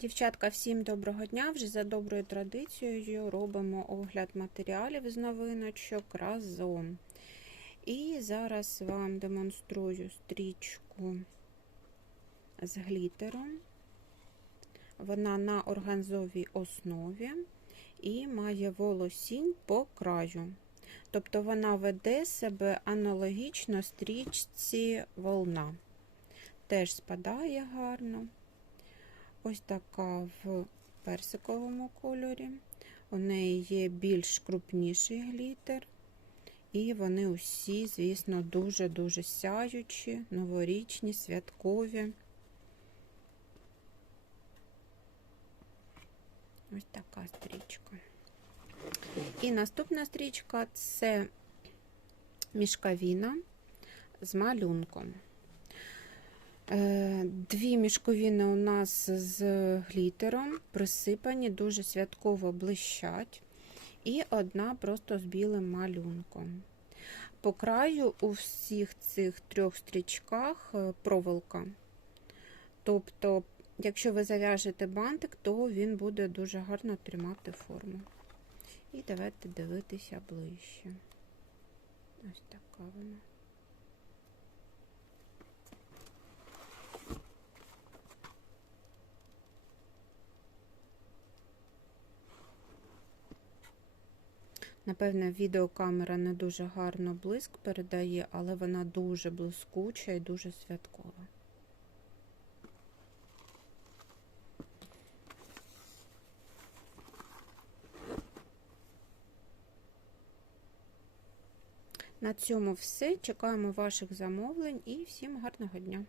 Дівчатка, всім доброго дня! Вже за доброю традицією робимо огляд матеріалів з новиночок разом. І зараз вам демонструю стрічку з глітером. Вона на органзовій основі і має волосінь по краю. Тобто вона веде себе аналогічно стрічці волна. Теж спадає гарно. Ось така в персиковому кольорі. У неї є більш крупніший глітер. І вони усі, звісно, дуже-дуже сяючі, новорічні, святкові. Ось така стрічка. І наступна стрічка це мішкавіна з малюнком. Дві мішковіни у нас з глітером присипані, дуже святково блищать, і одна просто з білим малюнком. По краю у всіх цих трьох стрічках проволока. Тобто, якщо ви зав'яжете бантик, то він буде дуже гарно тримати форму. І давайте дивитися ближче. Ось така вона. Напевне, відеокамера не дуже гарно блиск передає, але вона дуже блискуча і дуже святкова. На цьому все. Чекаємо ваших замовлень і всім гарного дня!